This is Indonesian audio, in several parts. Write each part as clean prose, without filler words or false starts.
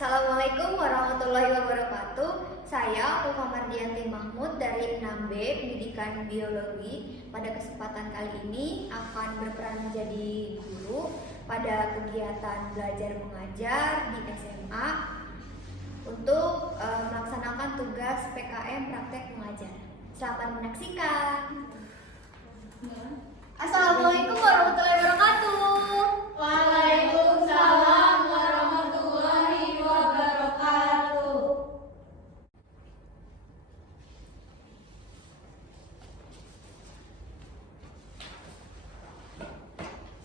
Assalamualaikum warahmatullahi wabarakatuh. Saya Ulfa Mardianti Mahmud dari 6B Pendidikan Biologi. Pada kesempatan kali ini akan berperan menjadi guru pada kegiatan belajar mengajar di SMA untuk melaksanakan tugas PKM praktek mengajar. Selamat menyaksikan. Assalamualaikum warahmatullahi wabarakatuh. Waalaikumsalam warahmatullahi wabarakatuh.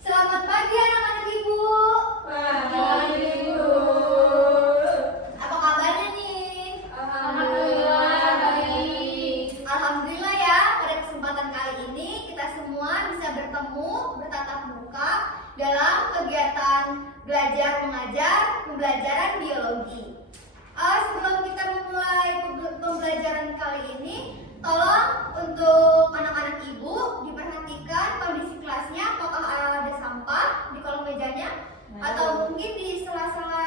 Selamat pagi anak-anak ibu. Pagi Bu. Apa kabarnya nih? Alhamdulillah baik. Alhamdulillah ya, pada kesempatan kali ini kita semua bisa bertemu bertatap muka dalam kegiatan belajar mengajar pembelajaran biologi. Sebelum kita memulai pembelajaran kali ini, tolong untuk anak-anak ibu diperhatikan kondisi kelasnya, apakah ada sampah di kolong mejanya atau mungkin di sela-sela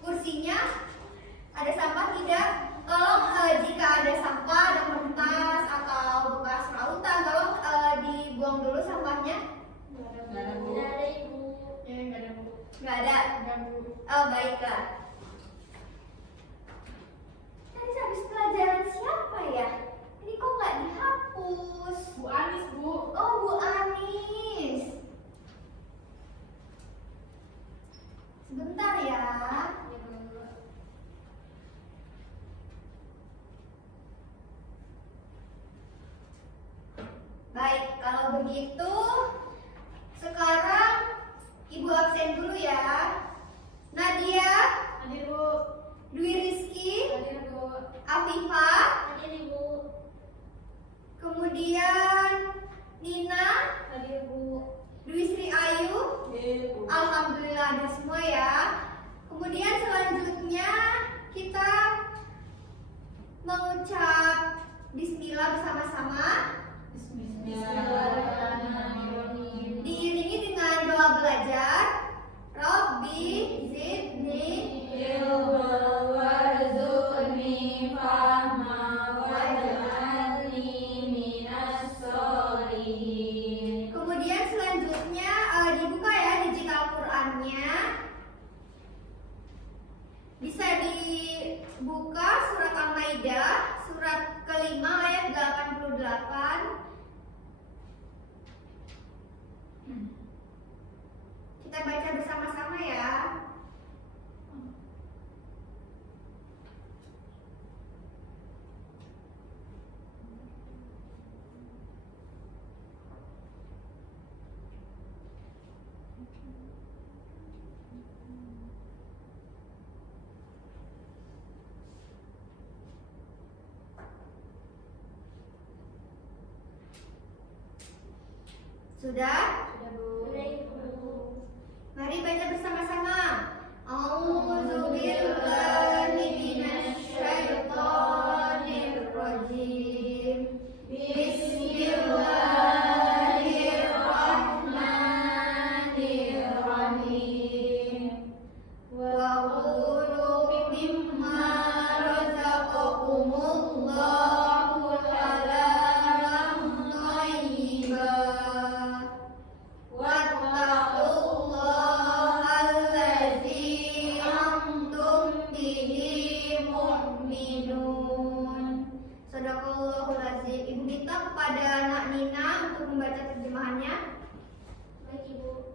kursinya ada sampah tidak. Tolong jika ada sampah, ada kertas atau bekas lautan, tolong dibuang dulu sampahnya. Nggak ada Bu. Nggak ada Bu. Nggak ada. Nggak Bu. Oh, baiklah. Tadi habis pelajaran siapa ya? Ini kok nggak dihapus? Bu Anis Bu. Oh, Bu Anis. Sebentar ya. Baik, kalau begitu sekarang Ibu absen dulu ya. Nadia, Hadir Bu. Dwi Rizky, Hadir Bu. Afifah, Hadir Ibu. kemudian Nina, Hadir Bu. Dwi Sri Ayu. Hadir Bu. Alhamdulillah ada semua ya. Kemudian selanjutnya kita mengucap Bismillah bersama-sama, Bismillahirrahmanirrahim. diiringi dengan doa belajar. Rabbi zidni Ilma warzuqni fahma waj'alni minas sholihin. Kemudian selanjutnya dibuka ya digital Qurannya. Bisa dibuka surat Al-Maidah surat ke-5 ayat 88. Kita baca bersama-sama ya. Sudah? Sudah Bu. Mari baca bersama-sama. A'udzubillahi minasyaitonir rajim. Bismillahirrahmanirrahim. Wa qulu mimma razaqakumullahu halalan thayyiban. Wattaqullaha allazi antum bihi mu'minun. Shadaqallahul azim. Ibu minta kepada anak Nina untuk membaca terjemahannya. Baik Ibu.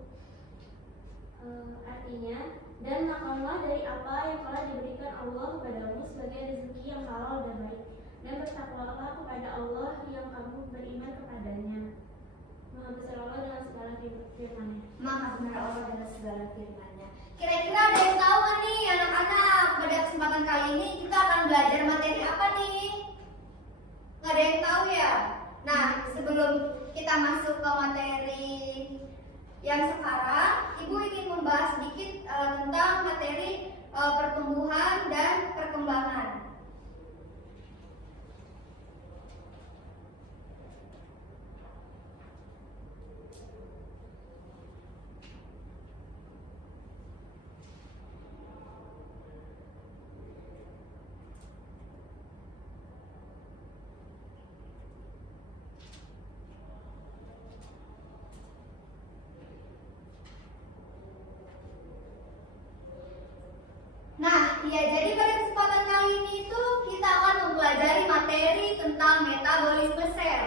Artinya, dan makanlah dari apa yang telah diberikan Allah kepadamu sebagai rezeki yang halal dan baik, dan bertakwalah kepada Allah yang kamu beriman kepadanya. Maha besar Allah dengan segala firman-Nya. Maha benar Allah dengan segala firman-Nya. Kira-kira ada yang tahu nggak nih anak-anak? Pada kesempatan kali ini kita akan belajar materi apa nih? Nggak ada yang tahu ya? Nah, sebelum kita masuk ke materi yang sekarang, Ibu ingin membahas sedikit tentang materi pertumbuhan dan perkembangan. ya jadi pada kesempatan kali ini itu kita akan mempelajari materi tentang metabolisme sel.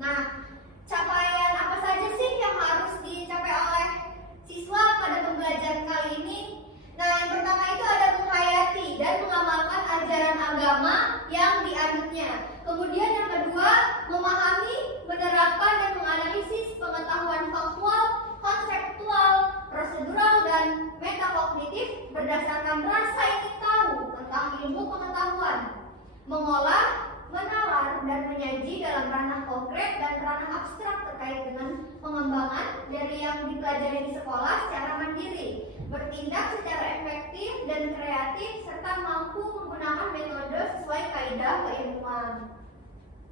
Nah, capaian apa saja sih yang harus dicapai oleh siswa pada pembelajaran kali ini? Nah, yang pertama itu ada menghayati dan mengamalkan ajaran agama yang dianutnya. Kemudian yang kedua, memahami, menerapkan dan menganalisis pengetahuan faktual, konseptual, prosedural dan metakognitif berdasarkan rasa ingin tahu tentang ilmu pengetahuan. Mengolah, menalar dan menyaji dalam ranah konkret dan ranah abstrak terkait dengan pengembangan dari yang dipelajari di sekolah secara mandiri, bertindak secara efektif dan kreatif serta mampu menggunakan metode sesuai kaidah keilmuan.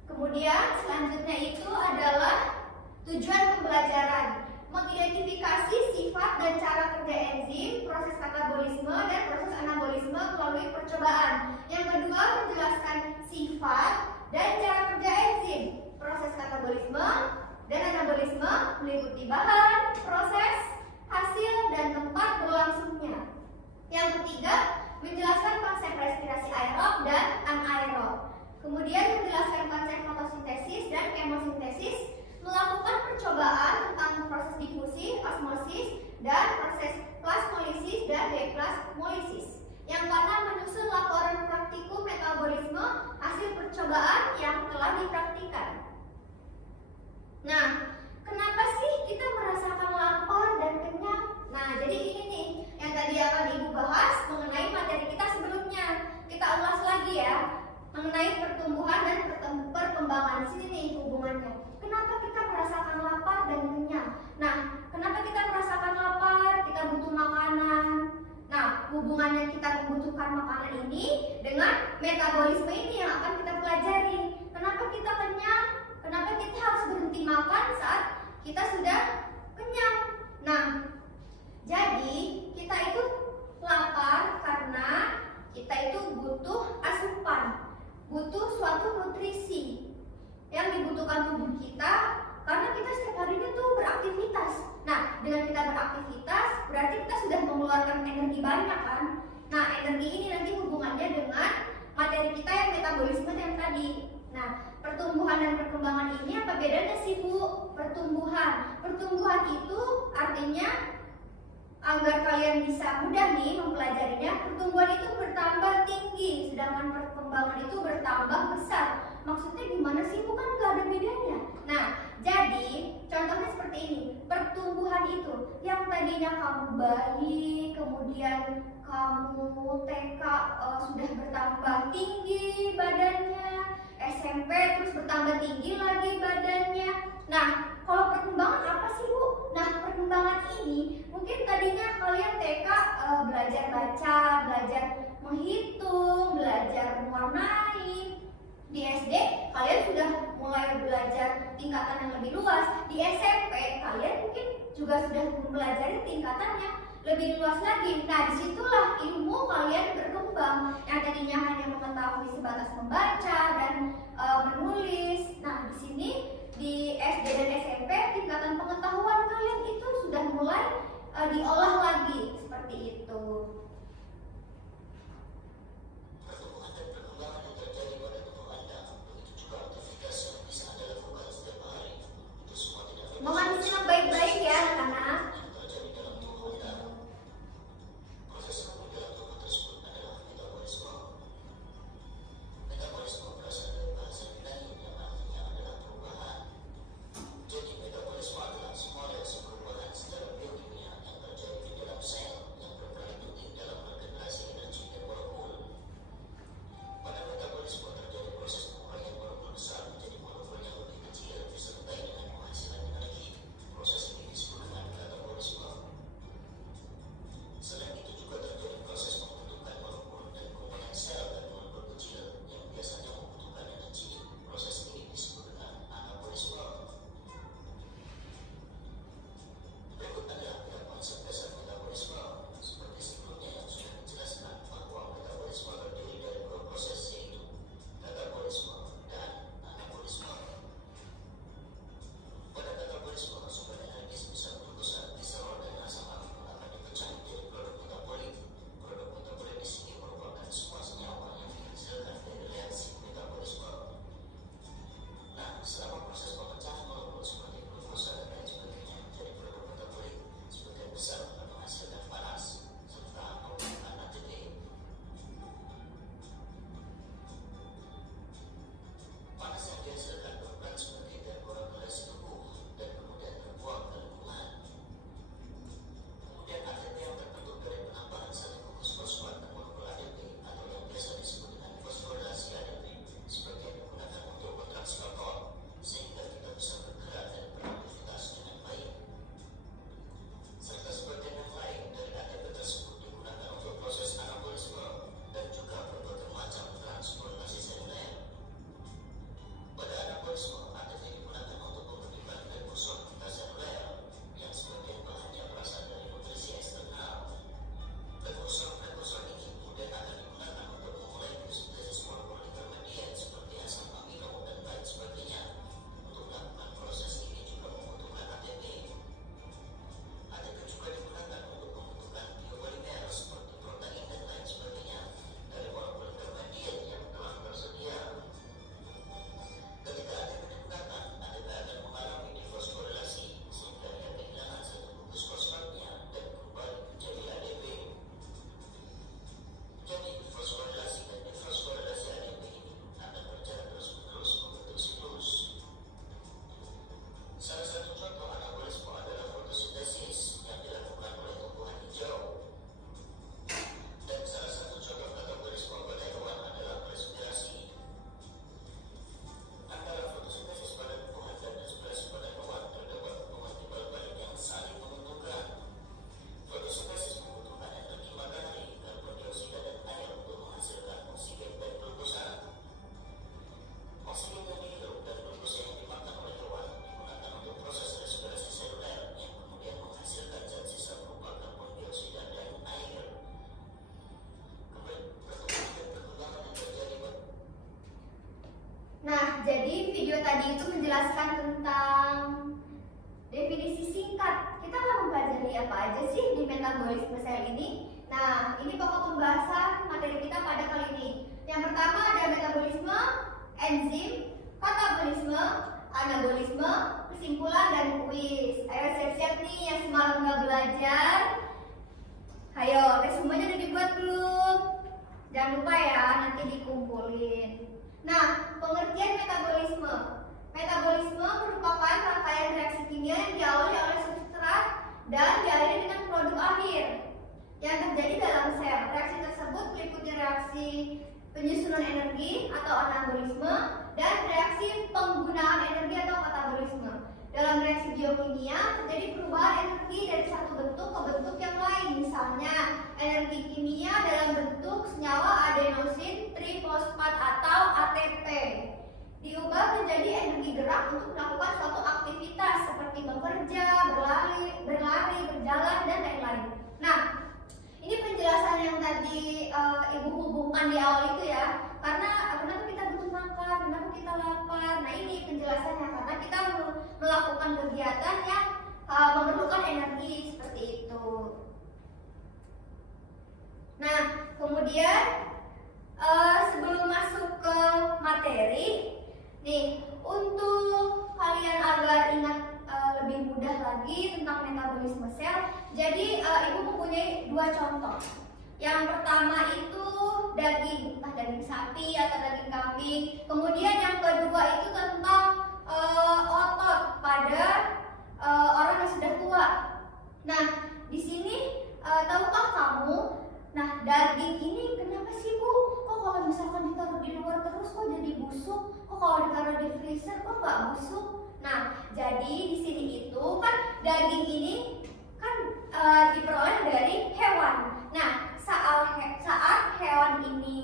Kemudian selanjutnya itu adalah tujuan pembelajaran, mengidentifikasi sifat dan cara kerja enzim, proses katabolisme dan proses anabolisme melalui percobaan. Yang kedua, menjelaskan sifat dan cara kerja enzim, proses katabolisme dan anabolisme meliputi bahan, proses, hasil, dan tempat berlangsungnya. Yang ketiga, menjelaskan konsep respirasi aerob dan anaerob. Kemudian menjelaskan konsep fotosintesis dan kemosintesis, melakukan percobaan tentang proses difusi, osmosis, dan proses plasmolisis dan deplasmolisis. Yang keenam, menyusun laporan praktikum metabolisme hasil percobaan yang telah dipraktikkan. Nah, kenapa sih kita merasakan lapar dan kenyang? Nah, jadi ini nih yang tadi akan Ibu bahas mengenai materi kita sebelumnya. Kita ulas lagi ya, mengenai pertumbuhan dan perkembangan. Sini nih hubungannya. Kenapa kita merasakan lapar dan kenyang? Nah, kenapa kita merasakan lapar? Kita butuh makanan. Nah, hubungannya kita membutuhkan makanan ini dengan metabolisme ini yang akan kita pelajari. Kenapa kita kenyang? Kenapa kita harus berhenti makan saat kita sudah kenyang? Nah, jadi kita itu lapar karena kita itu butuh asupan, butuh suatu nutrisi yang dibutuhkan tubuh kita karena kita setiap harinya tuh beraktivitas. Nah, dengan kita beraktivitas berarti kita sudah mengeluarkan energi banyak kan? Nah, energi ini nanti hubungannya dengan materi kita yang metabolisme yang tadi. Nah, pertumbuhan dan perkembangan ini apa bedanya sih Bu? Pertumbuhan itu artinya agar kalian bisa mudah nih mempelajarinya, pertumbuhan itu bertambah tinggi, sedangkan perkembangan itu bertambah besar. Maksudnya gimana sih? Bukan nggak ada bedanya. Nah, jadi contohnya seperti ini. Pertumbuhan itu yang tadinya kamu bayi, kemudian kamu TK sudah bertambah tinggi badannya, SMP terus bertambah tinggi lagi badannya. Nah, kalau perkembangan apa sih Bu? Nah, perkembangan ini mungkin tadinya kalian TK belajar baca, belajar menghitung, belajar mewarnai. Di SD kalian sudah mulai belajar tingkatan yang lebih luas. Di SMP kalian mungkin juga sudah mempelajari tingkatan yang lebih luas lagi. Nah, disitulah ilmu kalian berkembang. Yang tadinya hanya mengetahui sebatas membaca dan menulis. Nah, di sini di SD dan SMP tingkatan pengetahuan kalian itu sudah mulai diolah lagi seperti itu. Mohon disimak baik-baik ya anak-anak. Jadi metabolisme adalah semua reaksi perubahan secara biokimia yang terjadi di dalam sel. metabolisme sel ini. Nah, ini pokok pembahasan materi kita pada kali ini. Yang pertama ada metabolisme, enzim, katabolisme, anabolisme, kesimpulan, dan kuis. Ayo siap-siap nih yang semalam nggak belajar. Ayo, resumenya udah dibuat belum? Jangan lupa ya, nanti dikumpulin. Nah, pengertian metabolisme. Metabolisme merupakan rangkaian reaksi kimia yang diawali oleh substrat dan diakhiri dengan produk akhir yang terjadi dalam sel. Reaksi tersebut meliputi reaksi penyusunan energi atau anabolisme dan reaksi penggunaan energi atau katabolisme. Dalam reaksi biokimia terjadi perubahan energi dari satu bentuk ke bentuk yang lain. Misalnya, energi kimia dalam bentuk senyawa adenosin trifosfat atau ATP diubah menjadi energi gerak untuk melakukan suatu aktivitas seperti bekerja, berlari, berjalan, dan lain-lain. Nah, ini penjelasan yang tadi Ibu hubungkan di awal itu ya. Karena kenapa kita butuh makan, kenapa kita lapar. Nah, ini penjelasannya karena kita melakukan kegiatan yang memerlukan energi seperti itu. Nah, kemudian sebelum masuk ke materi, nih untuk kalian agar ingat lebih mudah lagi tentang metabolisme sel, jadi Ibu mempunyai dua contoh. Yang pertama itu daging, entah daging sapi atau daging kambing. Kemudian yang kedua itu tentang otot pada orang yang sudah tua. Nah, di sini tahukah kamu? Nah, daging ini kenapa sih Bu? Kok kalau misalkan ditaruh di luar terus kok jadi busuk? Kok kalau ditaruh di freezer kok nggak busuk? Nah, jadi di sini itu kan daging ini kan diperoleh dari hewan. Nah, saat hewan ini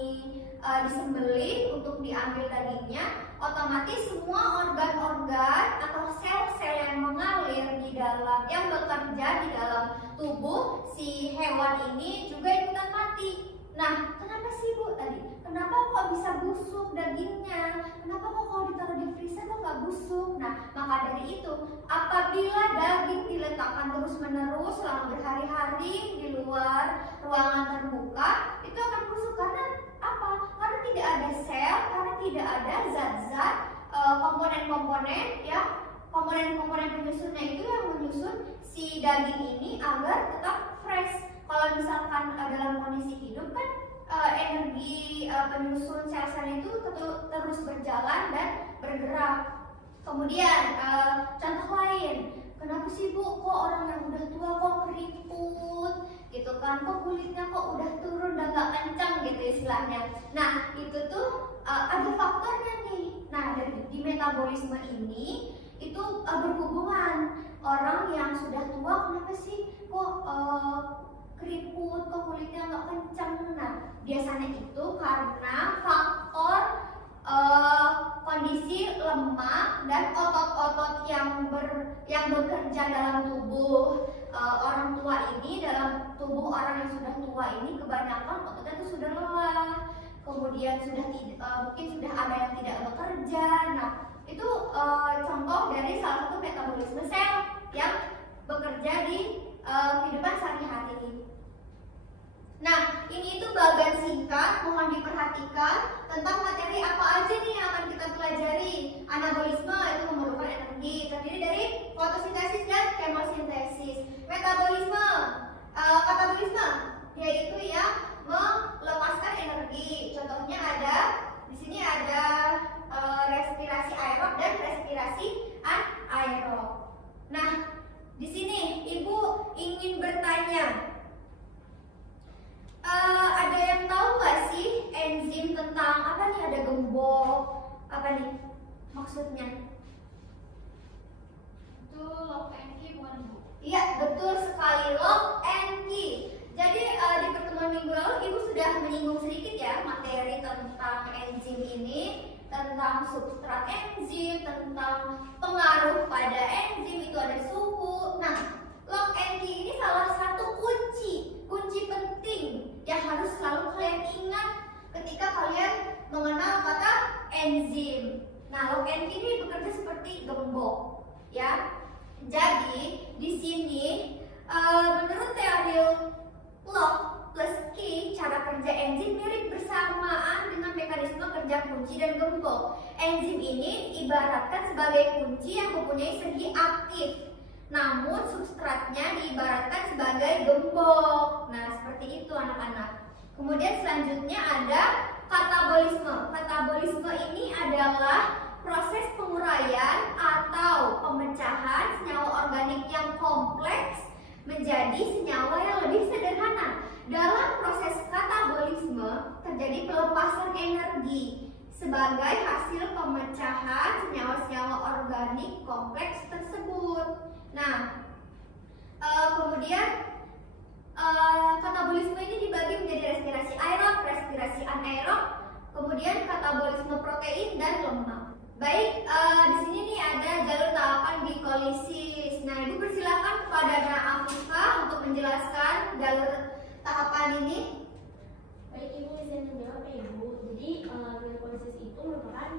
disembelih untuk diambil dagingnya, otomatis semua organ-organ atau sel-sel yang mengalir di dalam, yang bekerja di dalam tubuh si hewan ini juga ikutan mati. Nah, kenapa sih Bu tadi? Kenapa kok bisa busuk dagingnya? Kenapa kok kalau ditaruh di freezer kok nggak busuk? Nah, maka dari itu, apabila daging diletakkan terus-menerus selama berhari-hari di luar ruangan terbuka, itu akan busuk karena apa? Karena tidak ada sel, karena tidak ada zat-zat komponen-komponen ya, komponen-komponen penyusunnya itu yang menyusun si daging ini agar tetap fresh. Kalau misalkan dalam kondisi hidup kan energi penyusun sel-sel itu terus berjalan dan bergerak. Kemudian contoh lain, kenapa sih Bu kok orang yang udah tua kok keriput gitu kan, kok kulitnya kok udah turun dan gak kencang gitu istilahnya. Nah, itu tuh ada faktornya nih. Nah, di metabolisme ini itu berhubungan. Orang yang sudah tua kenapa sih kok keriput, kok kulitnya nggak kencang? Nah, biasanya itu karena faktor kondisi lemak dan otot-otot yang bekerja dalam tubuh orang tua ini, dalam tubuh orang yang sudah tua ini kebanyakan ototnya itu sudah lelah, kemudian mungkin sudah ada yang tidak bekerja. Nah, itu contoh dari salah satu metabolisme sel yang bekerja di kehidupan sehari-hari. Nah, ini itu bagian singkat, mohon diperhatikan tentang materi apa aja nih yang akan kita pelajari. Anabolisme itu memerlukan energi, terdiri dari fotosintesis dan kemosintesis. Metabolisme, katabolisme, yaitu yang melepaskan energi. Contohnya ada di sini ada respirasi aerob dan respirasi anaerob. Nah, di sini Ibu ingin bertanya, ada yang tahu nggak sih enzim tentang apa nih? Ada gembok, apa nih maksudnya? Itu lock and key bukan Bu? Iya, betul sekali, lock and key. Jadi di pertemuan minggu lalu Ibu sudah menyinggung sedikit ya materi tentang enzim ini, tentang substrat enzim, tentang pengaruh pada enzim, itu ada suhu. Nah, lock and key ini salah satu kunci penting yang harus selalu kalian ingat ketika kalian mengenal kata enzim. Nah, lock and key ini bekerja seperti gembok, ya. Jadi di sini menurut teori lock plus key, cara kerja enzim mirip bersamaan dengan mekanisme kerja kunci dan gembok. Enzim ini ibaratkan sebagai kunci yang mempunyai segi aktif, namun substratnya diibaratkan sebagai gembok. Nah, seperti itu anak-anak. Kemudian selanjutnya ada katabolisme. Katabolisme ini adalah proses penguraian atau pemecahan senyawa organik yang kompleks menjadi senyawa yang lebih sederhana. Dalam proses katabolisme terjadi pelepasan energi sebagai hasil pemecahan senyawa-senyawa organik kompleks tersebut. Nah, kemudian katabolisme ini dibagi menjadi respirasi aerob, respirasi anaerob, kemudian katabolisme protein dan lemak. Baik, di sini nih ada jalur tahapan glikolisis. Nah, Ibu persilakan kepada Nak Afifah untuk menjelaskan jalur tahapan ini. Baik, Ibu izin menjawab ya Ibu. Jadi glikolisis itu merupakan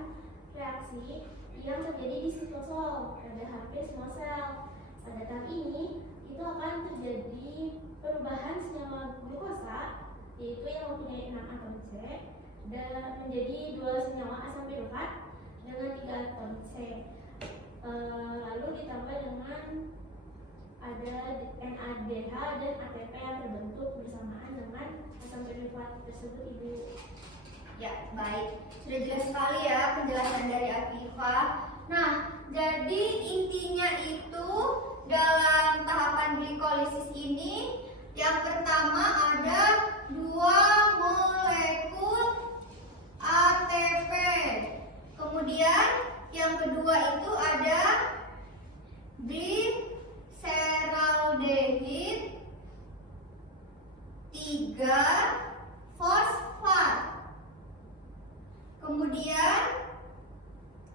reaksi yang terjadi di sitosol pada hampir semua sel. Pada tahap ini itu akan terjadi perubahan senyawa glukosa, yaitu yang mempunyai 6 atom C, dan menjadi 2 senyawa asam pirufat dengan 3 atom C. Lalu ditambah dengan ada NADH dan ATP yang terbentuk bersamaan dengan asam pirufat tersebut, Ibu. Ya, baik. Sudah jelas sekali ya penjelasan dari Afifah. Nah, jadi intinya itu dalam tahapan glikolisis ini yang pertama ada 2 molekul ATP. Kemudian yang kedua itu ada gliseraldehid 3 fosfat. Kemudian,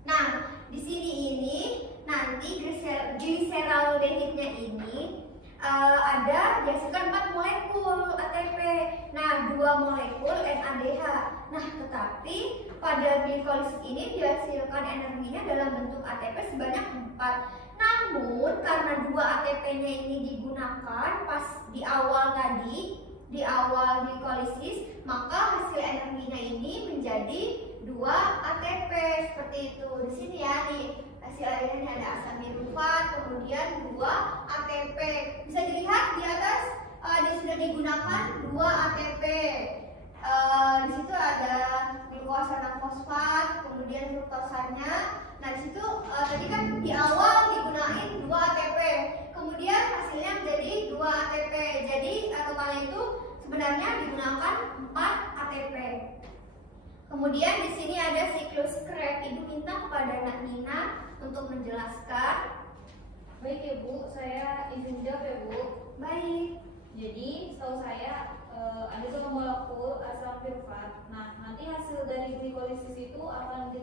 nah di sini ini nanti gliseraldehidnya ini ada dihasilkan 4 molekul ATP. Nah, 2 molekul NADH. Nah, tetapi pada glikolisis ini dihasilkan energinya dalam bentuk ATP sebanyak 4. Namun karena 2 ATP-nya ini digunakan pas di awal tadi, di awal glikolisis, maka hasil energinya ini menjadi 2 ATP seperti itu. Di sini ya nih hasil energinya ada asam pirufat, kemudian 2 ATP. Bisa dilihat di atas dia sudah digunakan 2 ATP. Di situ ada glukosa 6 fosfat, kemudian fruktosanya. Nah, di situ tadi kan di awal digunain 2 ATP. Kemudian hasilnya menjadi 2 ATP. Jadi total itu sebenarnya digunakan 4 ATP. Kemudian di sini ada siklus Krebs. Ibu minta kepada Nak Nina untuk menjelaskan. Baik ya Bu, saya izin jawab ya Bu. Baik. Jadi setahu saya ada 2 molekul asam pirufat. Nah, nanti hasil dari glikolisis itu akan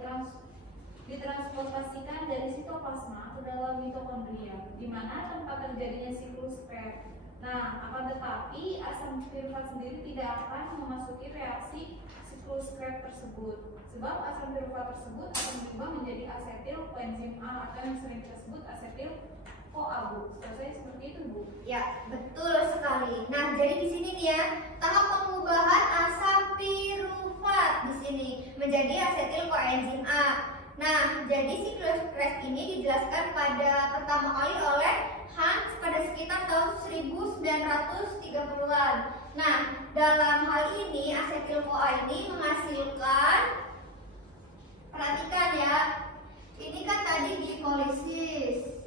ditransportasikan dari sitoplasma ke dalam mitokondria, di mana tempat terjadinya siklus Krebs. Nah, akan tetapi asam pirufat sendiri tidak akan memasuki reaksi siklus Krebs tersebut, sebab asam pirufat tersebut akan berubah menjadi asetil koenzim A atau yang sering disebut asetil CoA, Bu. Saya seperti itu, Bu. Ya, betul sekali. Nah, jadi di sini nih ya, tahap pengubahan asam pirufat di sini menjadi asetil koenzim A. Nah, jadi siklus Krebs ini dijelaskan pada pertama kali oleh Hans pada sekitar tahun 1930-an. Nah, dalam hal ini asetil CoA ini menghasilkan, perhatikan ya, ini kan tadi glikolisis.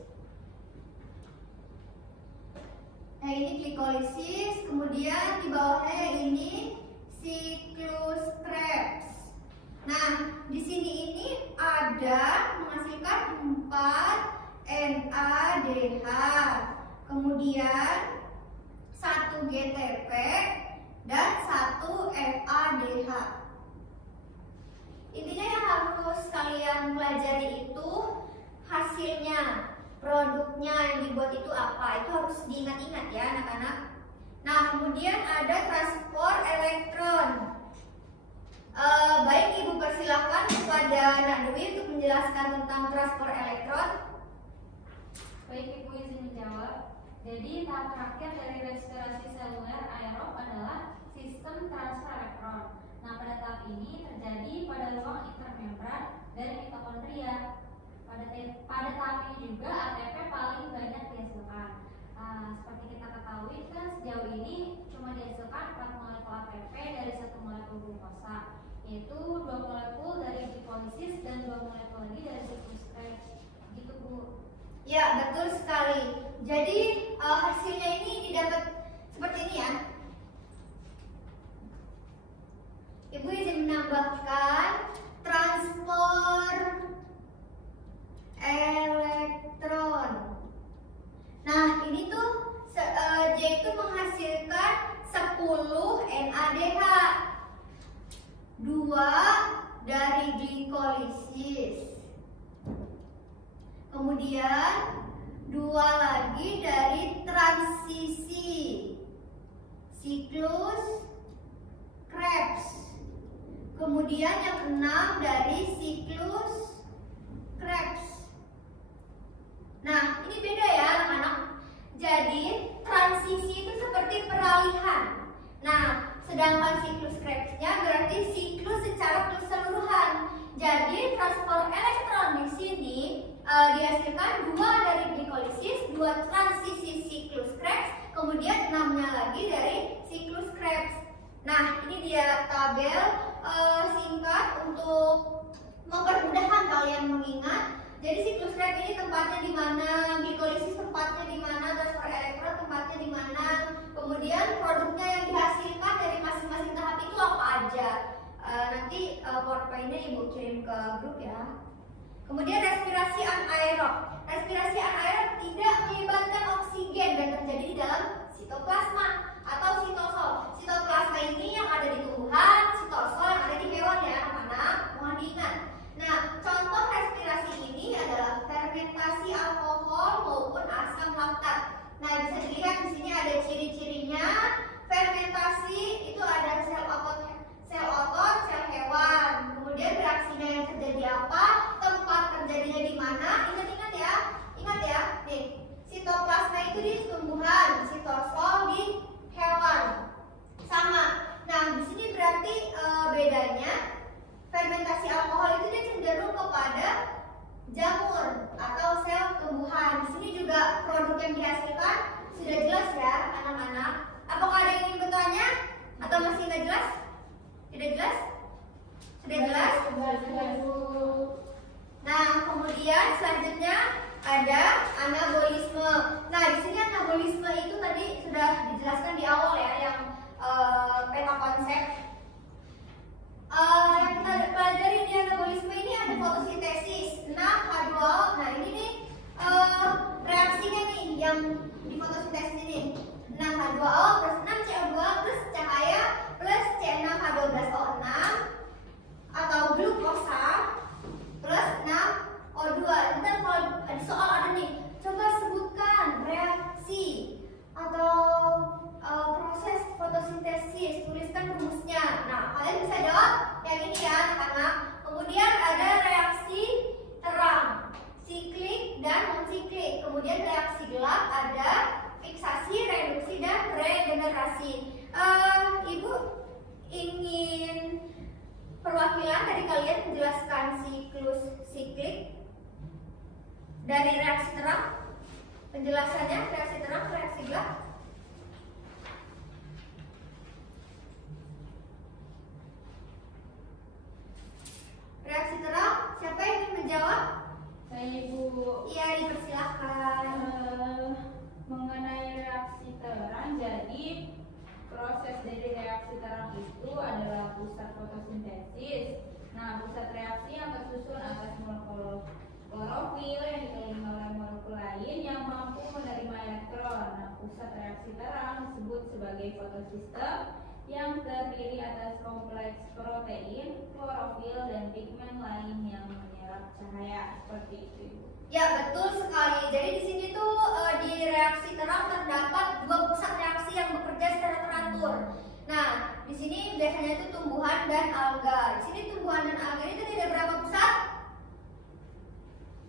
Nah, ini glikolisis, kemudian di bawahnya ini siklus Krebs. Nah, di sini ini ada menghasilkan 4 NADH, kemudian 1 GTP dan 1 FADH. Intinya yang harus kalian pelajari itu hasilnya, produknya yang dibuat itu apa, itu harus diingat-ingat ya anak-anak. Nah, kemudian ada transport elektron. Baik, Ibu persilakan kepada Nak Dwi untuk menjelaskan tentang transport elektron. Baik, Ibu izin menjawab. Jadi tahap terakhir dari respirasi seluler aerob adalah sejauh ini cuma dihasilkan 4 molekul ATP dari 1 molekul glukosa, yaitu 2 molekul dari glikolisis dan 2 molekul lagi dari siklus Krebs. Gitu Bu. Ya, betul sekali. Jadi hasilnya ini didapat seperti ini ya. Ibu izin menambahkan transport elektron. Nah, ini tuh J itu menghasilkan 10 NADH, 2 dari glikolisis, kemudian 2 lagi dari transisi siklus Krebs, kemudian yang 6 dari siklus Krebs. Nah, ini beda ya anak-anak. Jadi transisi itu seperti peralihan. Nah, sedangkan siklus Krebsnya berarti siklus secara keseluruhan. Jadi transport elektron di sini dihasilkan 2 dari glikolisis, 2 transisi siklus Krebs, kemudian 6-nya lagi dari siklus Krebs. Nah, ini dia tabel singkat untuk mempermudahkan kalian mengingat. Jadi siklus Krebs ini tempatnya di mana, glikolisis tempatnya di mana, transport elektron tempatnya di mana, kemudian produknya yang dihasilkan dari masing-masing tahap itu apa aja. Nanti PowerPoint-nya Ibu kirim ke grup ya. Kemudian respirasi anaerob. Respirasi anaerob tidak melibatkan oksigen dan terjadi di dalam sitoplasma atau sitosol. Sitoplasma ini yang ada di tumbuhan, sitosol yang ada di hewan ya anak-anak. Mohon diingat. Nah, contoh respirasi ini adalah fermentasi alkohol maupun asam laktat. Nah, bisa dilihat di sini ada ciri-cirinya. Fermentasi itu ada sel otot, sel hewan. Kemudian reaksinya yang terjadi apa? Tempat terjadinya di mana? Ingat ya. Ingat ya. Nih, sitoplasma itu di tumbuhan, sitosol di hewan. Sama. Nah, di sini berarti bedanya fermentasi alkohol itu dia cenderung kepada jamur atau sel tumbuhan. Di sini juga produk yang dihasilkan sudah jelas ya, anak-anak. Apakah ada yang ingin bertanya atau masih nggak jelas? Tidak jelas? Sudah jelas? Nah, kemudian selanjutnya ada anabolisme. Nah, di sini anabolisme itu tadi sudah dijelaskan di awal ya, yang peta konsep. Yang kita pelajari di anabolisme ini ada fotosintesis 6H2O. Nah, ini nih reaksinya nih yang di fotosintesis ini. 6H2O plus 6CO2 plus cahaya plus C6H12O6 atau glukosa plus 6O2. Ntar kalau di soal ada nih, coba sebutkan reaksi atau proses fotosintesis, tuliskan rumusnya. Nah, kalian bisa jawab yang ini ya anak-anak. Kemudian ada reaksi terang, siklik dan non-siklik. Kemudian reaksi gelap ada fiksasi, reduksi dan regenerasi. Ibu ingin perwakilan dari kalian menjelaskan siklus siklik dari reaksi terang. Penjelasannya reaksi terang, reaksi gelap. Reaksi terang, siapa yang ingin menjawab? Saya Ibu. Iya, dipersilahkan. Mengenai reaksi terang, jadi proses dari reaksi terang itu adalah pusat fotosintesis. Nah, pusat reaksi yang tersusun atas molekul klorofil yang dikelilingi oleh molekul lain yang mampu menerima elektron. Nah, pusat reaksi terang disebut sebagai fotosistem yang terdiri atas kompleks protein, klorofil, dan pigmen lain yang menyerap cahaya. Seperti itu, Ibu. Ya, betul sekali. Jadi di sini tuh di reaksi terang terdapat 2 pusat reaksi yang bekerja secara teratur. Nah, di sini biasanya itu tumbuhan dan alga. Di sini tumbuhan dan alga itu ada berapa pusat?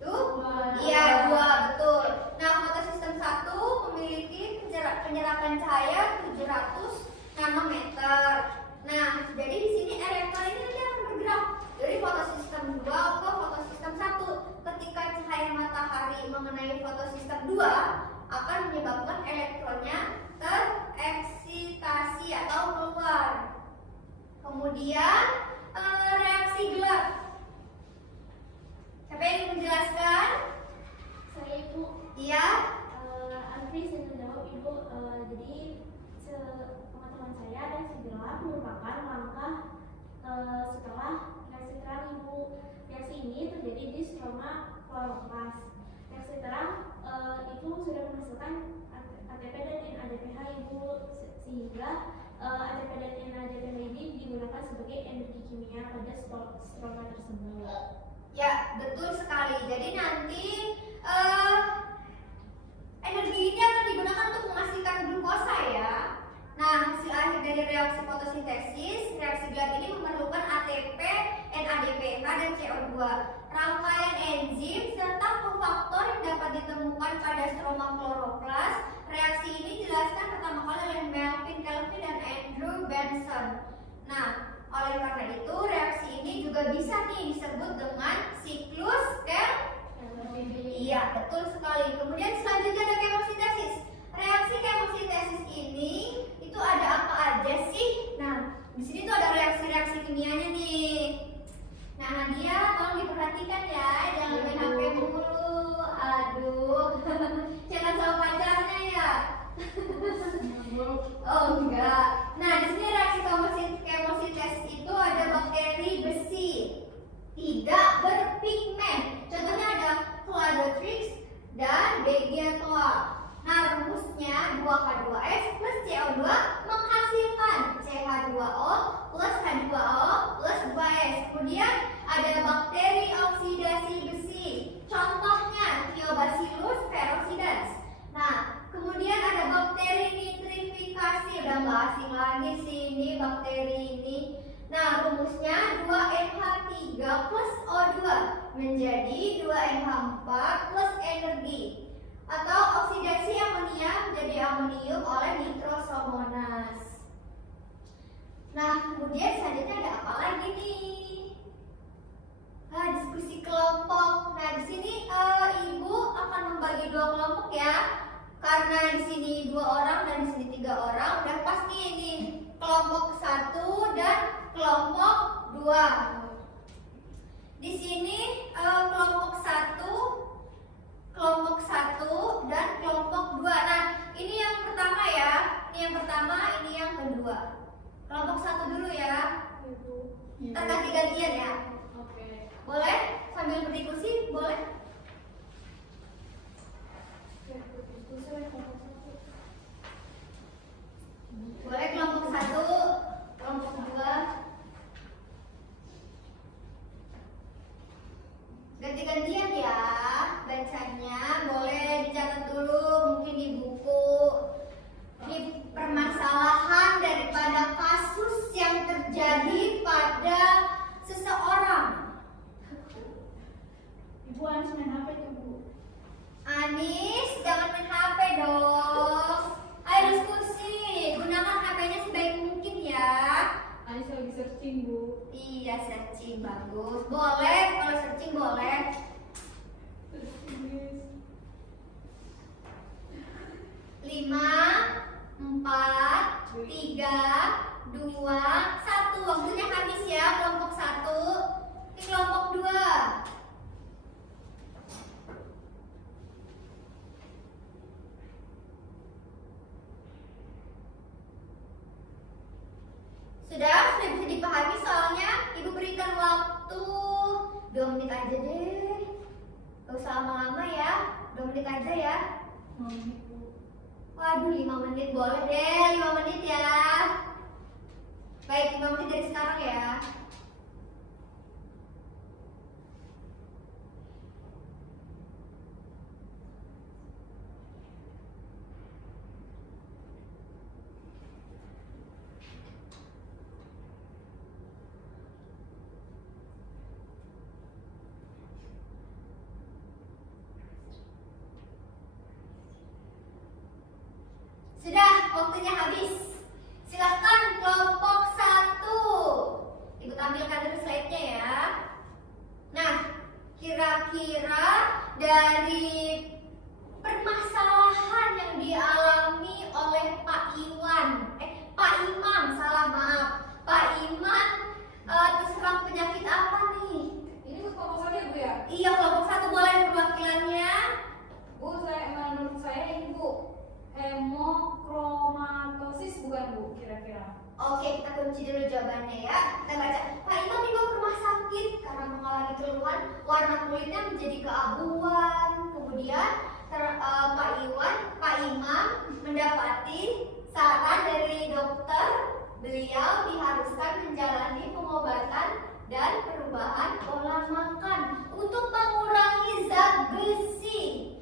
Tuh? Iya, 2, betul. Nah, fotosistem 1 memiliki penyerapan cahaya 700 nanometer. Nah, jadi di sini elektron ini nanti akan bergerak dari fotosistem 2 ke fotosistem 1. Ketika cahaya matahari mengenai fotosistem 2 akan menyebabkan elektronnya terekspos. Kemudian reaksi gelap. Siapa yang ingin menjelaskan? Saya Ibu. Iya. Alfi, saya menjawab Ibu. Jadi pengetahuan saya reaksi gelap merupakan langkah setelah reaksi terang Ibu. Reaksi ini terjadi di stroma kloroplas. Reaksi terang itu sudah menghasilkan ATP dan NADPH Ibu, sehingga ATP dan NADPH ini digunakan sebagai energi kimia pada stroma tersebut. Ya, betul sekali. Jadi nanti energi ini akan digunakan untuk menghasilkan glukosa ya. Nah, hasil akhir dari reaksi fotosintesis, reaksi gelap ini memerlukan ATP, NADPH, dan CO2. Rangkaian enzim serta kofaktor yang dapat ditemukan pada stroma kloroplas. Reaksi ini dijelaskan pertama kali oleh Melvin Kelvin dan Andrew Benson. Nah, oleh karena itu reaksi ini juga bisa nih disebut dengan siklus Iya, betul sekali. Kemudian selanjutnya ada kemosintesis. Reaksi kemosintesis ini itu ada apa aja sih? Nah, di sini tuh ada reaksi-reaksi kimianya nih. Nah, Nadia, tolong diperhatikan ya, jangan main HP mulu. Aduh, jangan sama pacarnya ya. Oh enggak. Nah, di sini reaksi kemosintesis itu ada bakteri besi tidak berpigmen. Contohnya ada Cladotrix dan Begiatoa. Nah, rumusnya 2H2S plus CO2 menghasilkan CH2O plus H2O plus 2S. Kemudian ada bakteri oksidasi besi. Contohnya Thiobacillus ferocidas. Nah, kemudian ada bakteri nitrifikasi. Udah nggak asing lagi sih ini bakteri ini. Nah, rumusnya 2NH3 plus O2 menjadi 2NH4 plus energi atau oksidasi amoniak menjadi amonium oleh nitrosomonas. Nah, kemudian selanjutnya ada apa lagi nih? Nah, diskusi kelompok. Nah, di sini Ibu akan membagi 2 kelompok ya. Karena di sini 2 orang dan di sini 3 orang, udah pasti ini kelompok 1 dan kelompok 2. Di sini kelompok 1 dan kelompok 2. Nah, ini yang pertama ya. Ini yang pertama, ini yang kedua. Kelompok 1 dulu ya. Ntar ganti-gantian ya. Oke. Boleh? Sambil berdiskusi, boleh? Boleh kelompok 1, kelompok 2. Ganti-gantian ya bacanya. Boleh dicatat dulu mungkin di buku. Ini permasalahan daripada kasus yang terjadi pada seseorang. Ibu Anis main HP tuh Bu. Anis, jangan main HP dong. Ayo diskusi, gunakan HP-nya sebaik mungkin ya. Anis lagi searching Bu. Iya, searching bagus. Boleh, kalau searching boleh. Lima, 4, 3, 2, 1. Waktunya habis ya kelompok 1. Ini kelompok 2. Sudah bisa dipahami soalnya. Ibu berikan waktu 2 menit aja deh. Gak usah lama-lama ya. 2 menit aja ya. Waduh, 5 menit boleh deh. 5 menit ya. Baik, 5 menit dari sekarang ya. Sudah, waktunya habis. Silahkan kelompok 1. Ibu tampilkan dulu slide-nya ya. Nah, kira-kira dari permasalahan yang dialami oleh Pak Imam, salah maaf. Pak Imam kira-kira? Oke, kita kunci dulu jawabannya ya. Kita baca. Pak Imam dibawa ke rumah sakit karena mengalami keluhan warna kulitnya menjadi keabuan. Kemudian Pak Imam mendapati saran dari dokter. Beliau diharuskan menjalani pengobatan dan perubahan pola makan untuk mengurangi zat besi.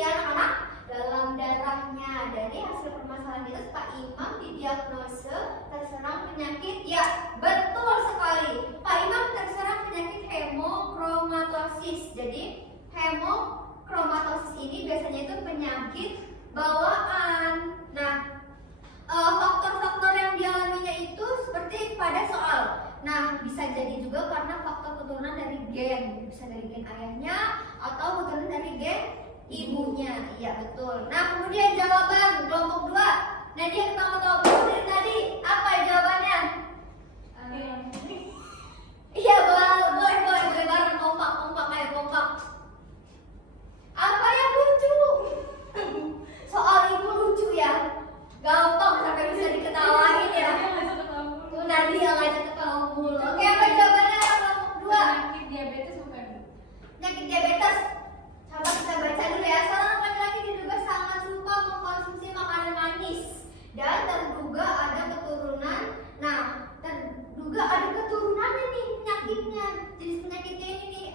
Anak-anak dalam darahnya. Dari hasil permasalahan itu Pak Imam didiagnose terserang penyakit. Ya, betul sekali. Pak Imam terserang penyakit hemochromatosis. Jadi hemochromatosis ini biasanya itu penyakit bawaan. Nah, faktor-faktor yang dialaminya itu seperti pada soal. Nah, bisa jadi juga karena faktor keturunan dari gen, bisa dari gen ayahnya atau keturunan dari gen ibunya. Iya, betul. Nah, kemudian jawaban kelompok 2. Nadia ketawa-tawa dari tadi. Apa jawabannya? Iya, boleh bareng kompak. Ayo kompak. Apa yang lucu? Soal ibu lucu ya. Gampang sampai bisa diketawain ya. Tuh Nadia ngajak ketawa mulu. Oke, apa jawabannya kelompok 2? Penyakit diabetes bukan? Penyakit diabetes. Coba kita baca dulu ya. Seorang laki-laki diduga sangat suka mengkonsumsi makanan manis dan terduga ada keturunan. Nah, terduga ada keturunannya nih penyakitnya. Jenis penyakitnya ini nih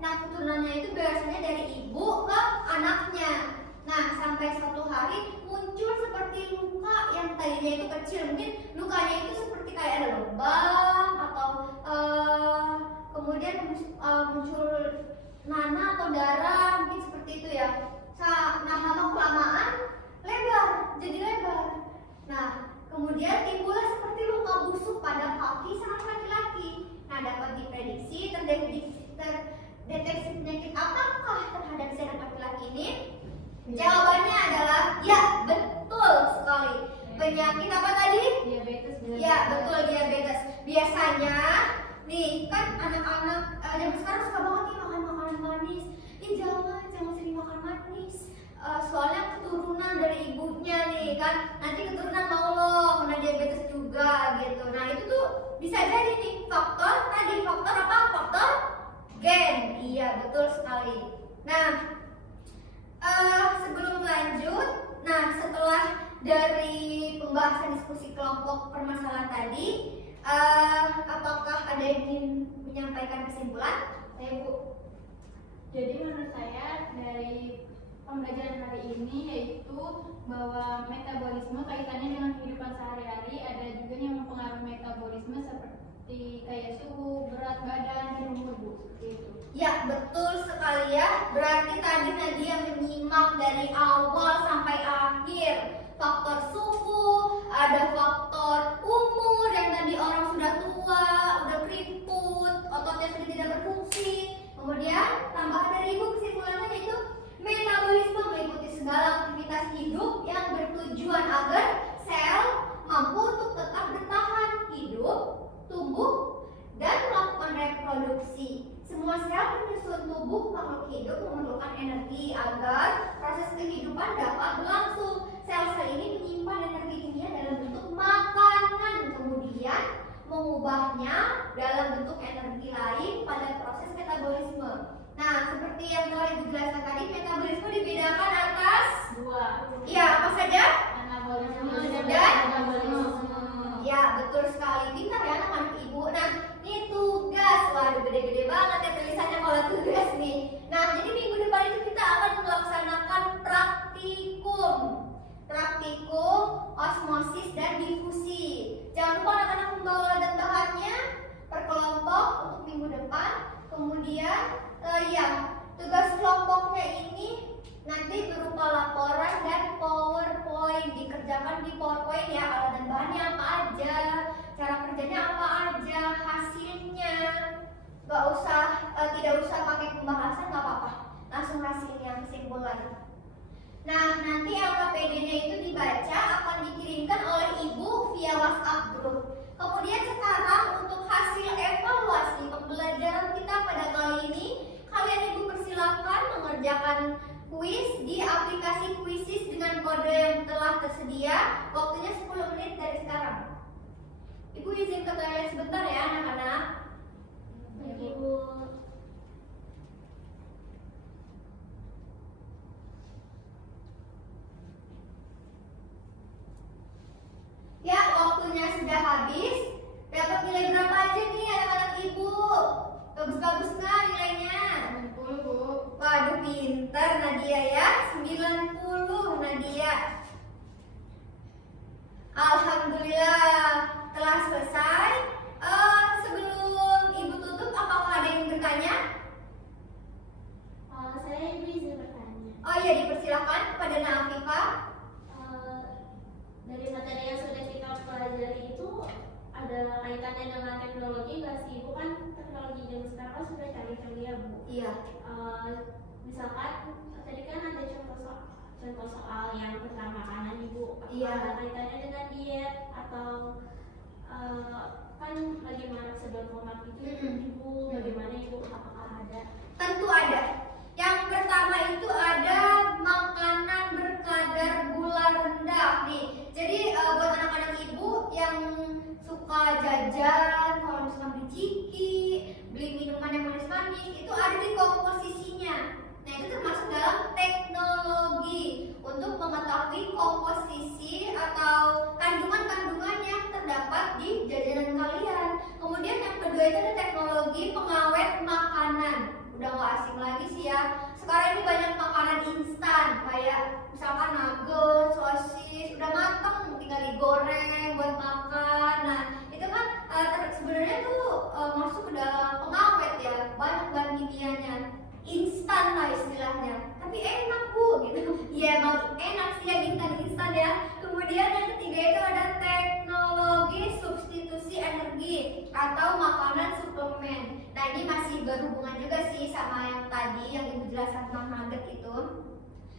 keturunannya itu biasanya dari ibu ke anaknya. Nah, sampai suatu hari muncul seperti luka yang tadinya itu kecil. Mungkin lukanya itu seperti kayak ada lubang atau kemudian muncul nanah atau darah, mungkin seperti itu ya. Nah, lama-kelamaan jadi lebar. Nah, kemudian timbullah seperti luka busuk pada kaki sang laki-laki. Nah, dapat diprediksi terdeteksi penyakit apakah terhadap si anak laki-laki ini? Jawabannya adalah ya, betul sekali. Penyakit apa tadi? Diabetes. Ya, betul, diabetes. Biasanya nih kan anak-anak zaman sekarang suka banget nih makan makanan manis. Jangan sering makan manis. Soalnya keturunan dari ibunya nih kan. Nanti keturunan mau lo kena diabetes juga gitu. Nah, itu tuh bisa jadi nih faktor apa? Faktor gen. Iya, betul sekali. Nah, sebelum lanjut, setelah dari pembahasan diskusi kelompok permasalahan tadi, apakah ada yang ingin menyampaikan kesimpulan? Ayo, Bu. Jadi menurut saya dari pembelajaran hari ini yaitu bahwa metabolisme kaitannya dengan kehidupan sehari-hari, ada juga yang mempengaruhi metabolisme seperti kayak suhu, berat badan, dan umur, Bu. Seperti itu. Ya, betul sekali ya. Berarti tadi Nadia menyimak dari awal sampai akhir. Faktor suhu, ada faktor umur yang tadi orang sudah tua, udah keriput, ototnya sudah tidak berfungsi. Kemudian tambahan dari ibu kesimpulannya yaitu metabolisme meliputi segala aktivitas hidup yang bertujuan agar sel mampu untuk tetap bertahan hidup, tumbuh, dan melakukan reproduksi. Semua sel penyusun tubuh makhluk hidup memerlukan energi agar proses kehidupan dapat berlangsung. Sel-sel ini menyimpan energi kimia dalam bentuk makanan, kemudian mengubahnya dalam bentuk energi lain pada proses metabolisme. Nah, seperti yang telah dijelaskan tadi, metabolisme dibedakan atas 2. ya, apa saja? Anabolisme Dan? katabolisme. Ya, betul sekali. Pintar ya anak-anak ibu. Nah, ini tugas. Waduh, gede-gede banget ya tulisannya kalau tugas nih. Nah, jadi minggu depan itu kita akan melaksanakan praktikum osmosis dan difusi. Jangan lupa anak-anak membawa dan bahannya per kelompok untuk minggu depan. Kemudian tugas kelompoknya ini nanti berupa laporan dan PowerPoint. Dikerjakan di PowerPoint ya, alat dan bahannya apa aja, cara kerjanya apa aja, hasilnya. Tidak usah pakai pembahasan, nggak apa-apa. Langsung hasilnya, kesimpulan. Nah, nanti LKPD-nya itu dibaca akan dikirimkan oleh ibu via WhatsApp group. Kemudian sekarang untuk hasil evaluasi pembelajaran kita pada kali ini, kalian ibu persilakan mengerjakan kuis di aplikasi Quizzes dengan kode yang telah tersedia. Waktunya 10 menit dari sekarang. Ibu izin ke toilet sebentar ya anak-anak. Ibu. Ya, waktunya sudah habis. Dapat nilai berapa aja nih anak-anak ibu? Bagus-bagus nggak nilainya? 90, Bu. Waduh, pintar Nadia ya. 90 Nadia. Alhamdulillah telah selesai. Sebelum ibu tutup, apakah ada yang bertanya? Saya ibu izin bertanya. Oh iya, dipersilakan kepada Nafifah. Dari materi yang sudah kita pelajari itu ada kaitannya dengan teknologi nggak sih? Ibu kan teknologi zaman sekarang kan sudah canggih-canggih ya, Bu. Iya. Misalkan tadi kan ada contoh soal yang tentang makanan, Ibu. Apakah Iya. ada kaitannya dengan diet atau kan lagi marak sedot lemak itu, Ibu? Bagaimana Ibu? Apakah ada? Tentu ada. Yang pertama itu ada makanan berkadar gula rendah nih. Jadi buat anak-anak ibu yang suka jajan, kalau misalkan beli ciki, beli minuman yang manis-manis, itu ada di komposisinya. Nah, itu termasuk dalam teknologi untuk mengetahui komposisi atau kandungan-kandungan yang terdapat di jajanan kalian. Kemudian yang kedua itu ada teknologi pengawet makanan. Udah gak asing lagi sih ya. Sekarang ini banyak makanan instan kayak misalkan nugget, sosis, udah mateng tinggal digoreng buat makan. Nah, itu kan sebenarnya tuh masuk ke dalam pengawet ya, banyak bahan kimianya. Instan lah istilahnya, tapi enak Bu gitu. Iya emang enak sih yang instan ya. Kemudian yang ketiga itu ada teknologi substitusi energi atau makanan suplemen. Nah ini masih berhubungan juga sih sama yang tadi yang ibu jelaskan tentang nugget itu.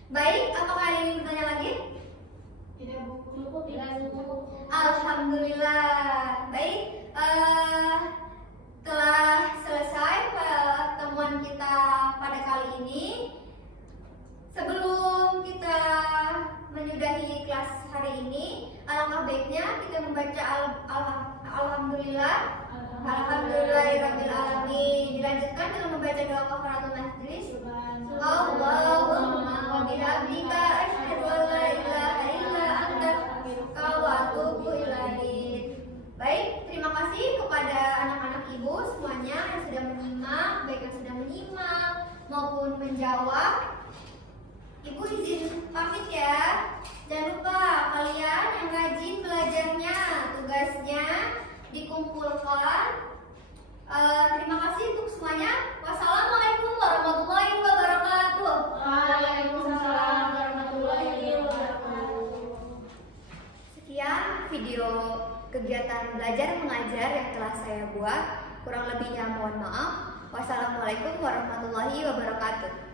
Baik, apakah ada yang ingin bertanya lagi? Tidak, Bu. Cukup tidak cukup? Alhamdulillah. Baik, telah selesai pertemuan kita pada kali ini. Sebelum kita menyudahi kelas hari ini, alangkah baiknya kita membaca Alhamdulillah. Alhamdulillahirabbil alamin. Dilanjutkan dengan membaca doa kafaratul majlis. Allahumma wa bihamdika asyhadu an la ilaha illa anta astaghfiruka wa atubu ilaik. Baik, terima kasih kepada anak-anak ibu semuanya yang sudah menyimak, baik yang sudah menyimak maupun menjawab. Ibu izin pamit ya. Jangan lupa kalian yang rajin belajarnya, tugasnya dikumpulkan. Terima kasih untuk semuanya. Wassalamualaikum warahmatullahi wabarakatuh. Waalaikumsalam warahmatullahi wabarakatuh. Sekian video kegiatan belajar mengajar yang telah saya buat. Kurang lebihnya mohon maaf. Wassalamualaikum warahmatullahi wabarakatuh.